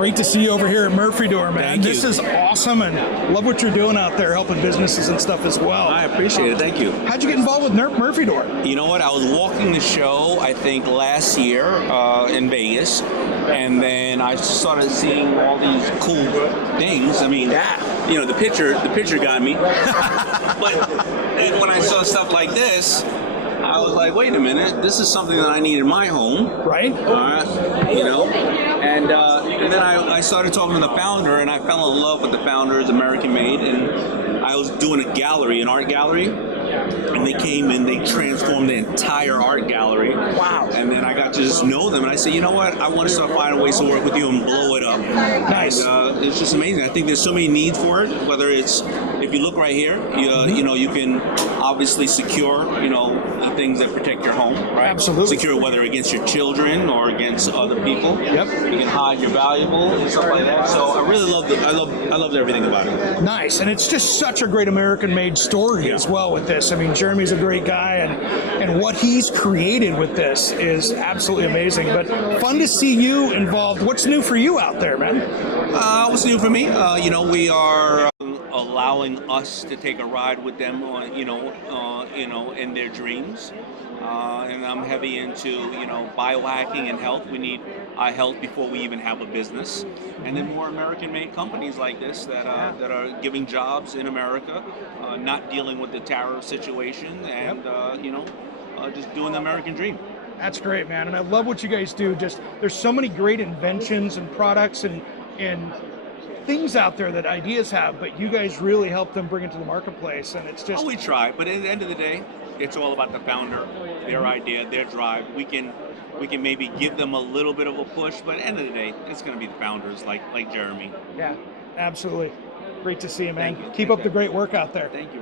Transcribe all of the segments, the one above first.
Great to see you over here at Murphy Door, man. Thank you. This is awesome, and love what you're doing out there, helping businesses and stuff as well. I appreciate it. Thank you. How'd you get involved with Murphy Door? You know what? I was walking the show, I think, last year in Vegas, and then I started seeing all these cool things. I mean, you know, the picture got me. But then when I saw stuff like this, I was like, wait a minute, this is something that I need in my home. Right. You know, and then I started talking to the founder, and I fell in love with the founder. It's American made, and I was doing a gallery, an art gallery, and they came and they transformed the entire art gallery. Wow. And then I got to just know them, and I said, you know what, I want to start finding ways to work with you and blow it up. Nice. And, it's just amazing. I think there's so many needs for it, whether it's, if you look right here, you know, you can obviously secure, you know, the things that protect your home, right? Absolutely. Secure whether against your children or against other people. Yep. You can hide your valuables and stuff like that. So I really loved it. I loved everything about it. Nice, and it's just such a great American-made story as well with this. I mean, Jeremy's a great guy, and what he's created with this is absolutely amazing. But fun to see you involved. What's new for you out there, man? What's new for me? You know, we are allowing us to take a ride with them on, you know, in their dreams. And I'm heavy into, you know, biohacking and health. We need our health before we even have a business. And then more American-made companies like this that are giving jobs in America, not dealing with the tariff situation, and you know, just doing the American dream. That's great, man, and I love what you guys do. Just there's so many great inventions and products and things out there that ideas have, but you guys really help them bring it to the marketplace, and it's just... Oh, we try, but at the end of the day, it's all about the founder, their idea, their drive. We can maybe give them a little bit of a push, but at the end of the day, it's going to be the founders like Jeremy. Yeah, absolutely. Great to see you, man. Thank you. Keep up the great work out there. Thank you.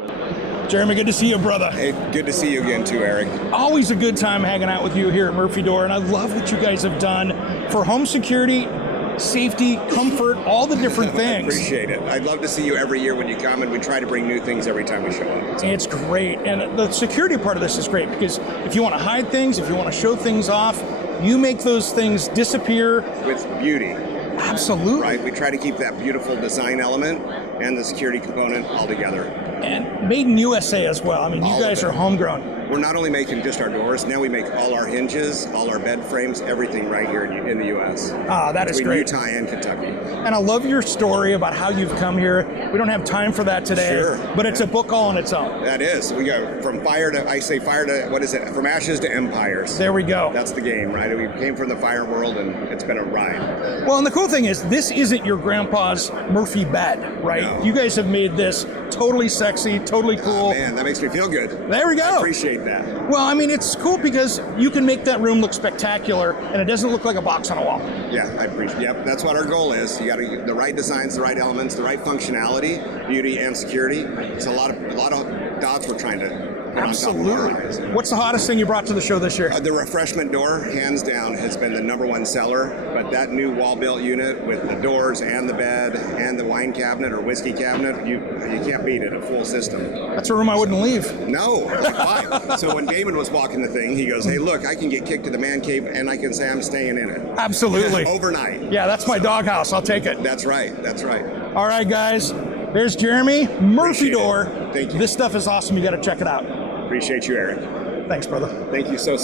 Jeremy, good to see you, brother. Hey, good to see you again too, Eric. Always a good time hanging out with you here at Murphy Door, and I love what you guys have done for home security, safety, comfort, all the different things. I appreciate it. I'd love to see you every year when you come, and we try to bring new things every time we show up. It's great, and the security part of this is great because if you want to hide things, if you want to show things off, you make those things disappear. With beauty. Absolutely. Right? We try to keep that beautiful design element and the security component all together. And made in USA as well. I mean, you guys are homegrown. We're not only making just our doors, now we make all our hinges, all our bed frames, everything right here in the U.S. Ah, that is great. Between Utah and Kentucky. And I love your story about how you've come here. We don't have time for that today, but it's a book all on its own. That is. We go from fire to, what is it? From ashes to empires. There we go. That's the game, right? We came from the fire world, and it's been a ride. Well, and the cool thing is, this isn't your grandpa's Murphy bed, right? No. You guys have made this totally sexy, totally cool. Oh, man, that makes me feel good. There we go. I appreciate that. Well, I mean, it's cool because you can make that room look spectacular, and it doesn't look like a box on a wall. Yeah, I appreciate. Yep, that's what our goal is. You got to the right designs, the right elements, the right functionality, beauty, and security. It's a lot of dots we're trying to. Absolutely. What's the hottest thing you brought to the show this year? The refreshment door, hands down, has been the #1 seller. But that new wall-built unit with the doors and the bed and the wine cabinet or whiskey cabinet, you can't beat it. A full system. That's a room I wouldn't leave. No. Why? So when Daymond was walking the thing, he goes, "Hey, look, I can get kicked to the man cave, and I can say I'm staying in it." Absolutely. Overnight. Yeah, that's my doghouse. I'll take it. That's right. That's right. All right, guys. There's Jeremy, Murphy Door. Thank you. This stuff is awesome. You got to check it out. Appreciate you, Eric. Thanks, brother. Thank you so